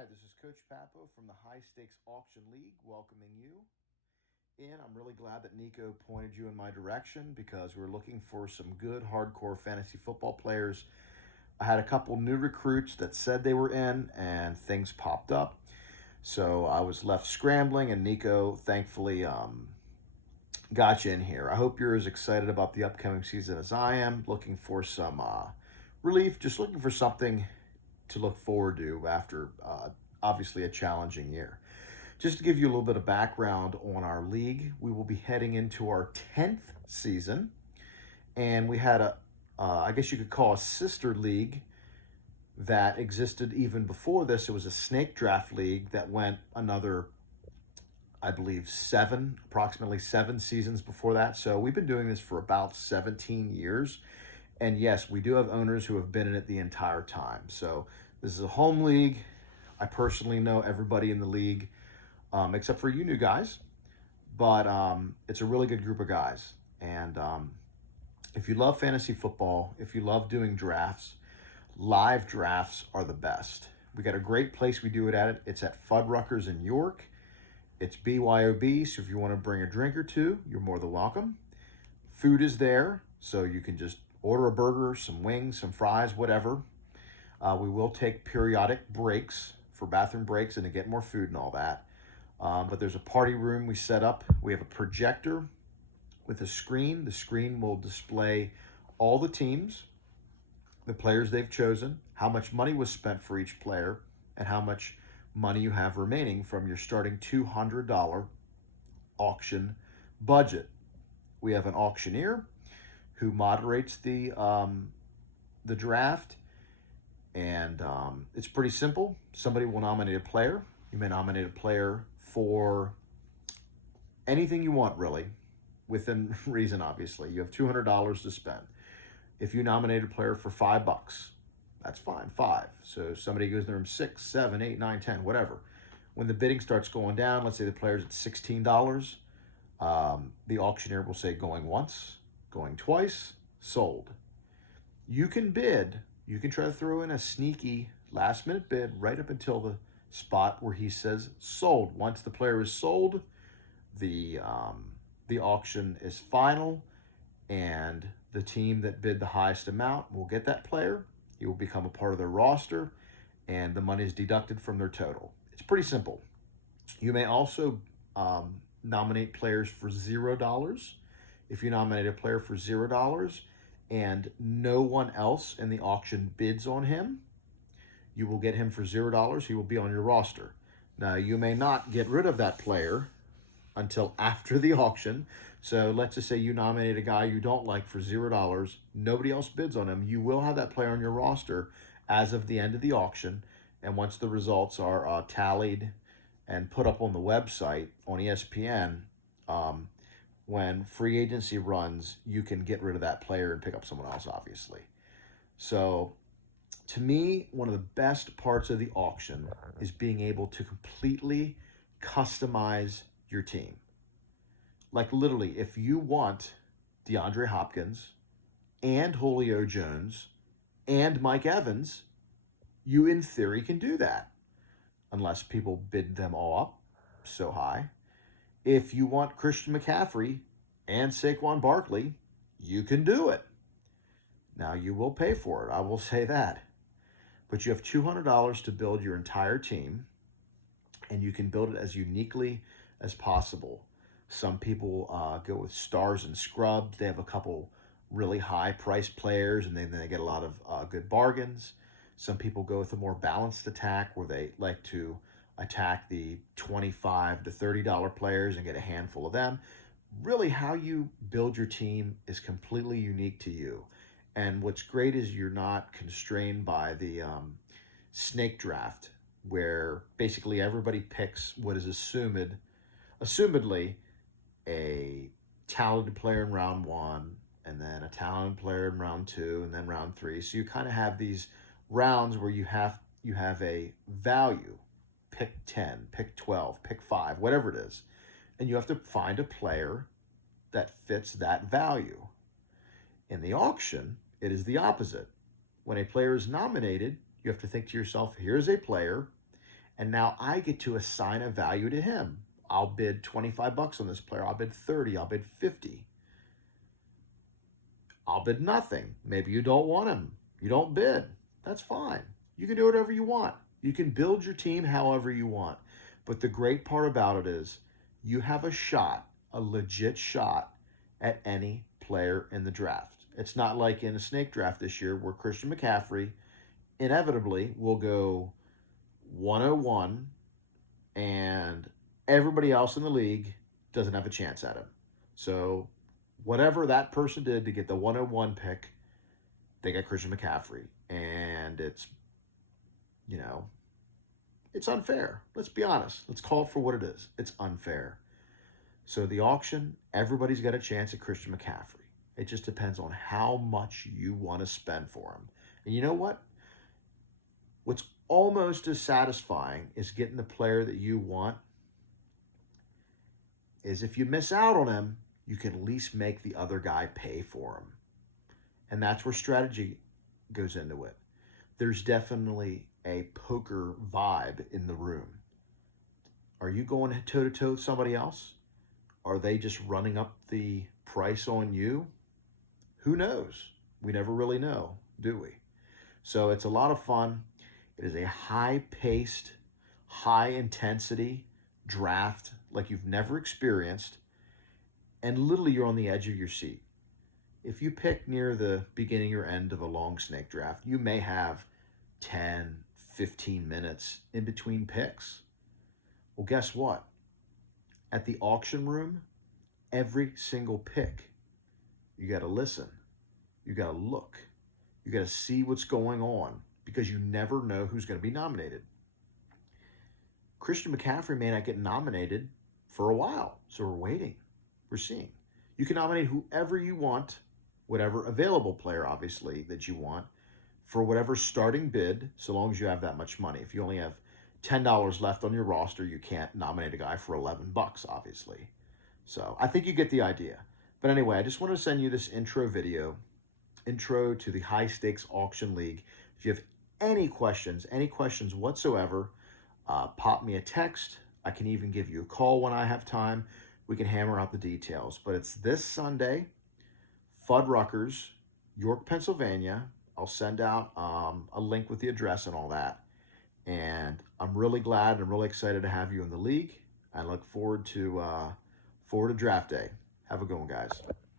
Hi, this is Coach Papo from the High Stakes Auction League welcoming you in. I'm really glad that Nico pointed you in my direction because we're looking for some good hardcore fantasy football players. I had a couple new recruits that said they were in and things popped up. So I was left scrambling, and Nico thankfully got you in here. I hope you're as excited about the upcoming season as I am. Looking for some relief, just looking for something to look forward to after obviously a challenging year. Just to give you a little bit of background on our league, we will be heading into our 10th season, and we had I guess you could call a sister league that existed even before this. It was a snake draft league that went another, I believe, approximately seven seasons before that. So we've been doing this for about 17 years. And yes, we do have owners who have been in it the entire time. So this is a home league. I personally know everybody in the league, except for you new guys. But it's a really good group of guys. And if you love fantasy football, if you love doing drafts, live drafts are the best. We got a great place we do it at. It's at Fuddruckers in York. It's BYOB, so if you want to bring a drink or two, you're more than welcome. Food is there, so you can just order a burger, some wings, some fries, whatever. We will take periodic breaks for bathroom breaks and to get more food and all that. But there's a party room we set up. We have a projector with a screen. The screen will display all the teams, the players they've chosen, how much money was spent for each player, and how much money you have remaining from your starting $200 auction budget. We have an auctioneer who moderates the draft, and it's pretty simple. Somebody will nominate a player. You may nominate a player for anything you want, really, within reason. Obviously, you have $200 to spend. If you nominate a player for $5, that's fine, five. So somebody goes in the room 6, 7, 8, 9, 10, whatever. When the bidding starts going down, let's say the player's at $16, the auctioneer will say going once, going twice, sold. You can bid. You can try to throw in a sneaky last minute bid right up until the spot where he says sold. Once the player is sold, the auction is final, and the team that bid the highest amount will get that player. He will become a part of their roster, and the money is deducted from their total. It's pretty simple. You may also nominate players for $0. If you nominate a player for $0 and no one else in the auction bids on him, you will get him for $0. He will be on your roster. Now, you may not get rid of that player until after the auction. So let's just say you nominate a guy you don't like for $0. Nobody else bids on him. You will have that player on your roster as of the end of the auction. And once the results are tallied and put up on the website on ESPN, when free agency runs, you can get rid of that player and pick up someone else, obviously. So to me, one of the best parts of the auction is being able to completely customize your team. Like literally, if you want DeAndre Hopkins and Julio Jones and Mike Evans, you in theory can do that, unless people bid them all up so high. If you want Christian McCaffrey and Saquon Barkley, you can do it. Now, you will pay for it, I will say that. But you have $200 to build your entire team, and you can build it as uniquely as possible. Some people go with stars and scrubs. They have a couple really high price players, and then they get a lot of good bargains. Some people go with a more balanced attack where they like to attack the $25 to $30 players and get a handful of them. Really, how you build your team is completely unique to you. And what's great is you're not constrained by the snake draft, where basically everybody picks what is assumedly a talented player in round one, and then a talented player in round two, and then round three. So you kind of have these rounds where you have a value. Pick 10, pick 12, pick 5, whatever it is. And you have to find a player that fits that value. In the auction, it is the opposite. When a player is nominated, you have to think to yourself, here's a player, And now I get to assign a value to him. I'll bid 25 bucks on this player. I'll bid 30. I'll bid 50. I'll bid nothing. Maybe you don't want him. You don't bid. That's fine. You can do whatever you want. You can build your team however you want. But the great part about it is you have a shot, a legit shot at any player in the draft. It's not like in a snake draft this year where Christian McCaffrey inevitably will go 101 and everybody else in the league doesn't have a chance at him. So whatever that person did to get the 101 pick, they got Christian McCaffrey. And it's, it's unfair. Let's be honest. Let's call it for what it is. It's unfair. So the auction, everybody's got a chance at Christian McCaffrey. It just depends on how much you want to spend for him. And you know what? What's almost as satisfying as getting the player that you want is if you miss out on him, you can at least make the other guy pay for him. And that's where strategy goes into it. There's definitely a poker vibe in the room. Are you going toe-to-toe with somebody else? Are they just running up the price on you? Who knows? We never really know, do we? So it's a lot of fun. It is a high-paced, high-intensity draft like you've never experienced. And literally you're on the edge of your seat. If you pick near the beginning or end of a long snake draft, you may have 10, 15 minutes in between picks. Well, guess what? At the auction room, every single pick, you got to listen. You got to look. You got to see what's going on because you never know who's going to be nominated. Christian McCaffrey may not get nominated for a while, so we're waiting. We're seeing. You can nominate whoever you want, whatever available player, obviously, that you want, for whatever starting bid, so long as you have that much money. If you only have $10 left on your roster, you can't nominate a guy for 11 bucks, obviously. So I think you get the idea. But anyway, I just want to send you this intro video, intro to the High Stakes Auction League. If you have any questions whatsoever, pop me a text. I can even give you a call when I have time. We can hammer out the details. But it's this Sunday, Fuddruckers, York, Pennsylvania. I'll send out a link with the address and all that. And I'm really glad and really excited to have you in the league. I look forward to draft day. Have a good one, guys.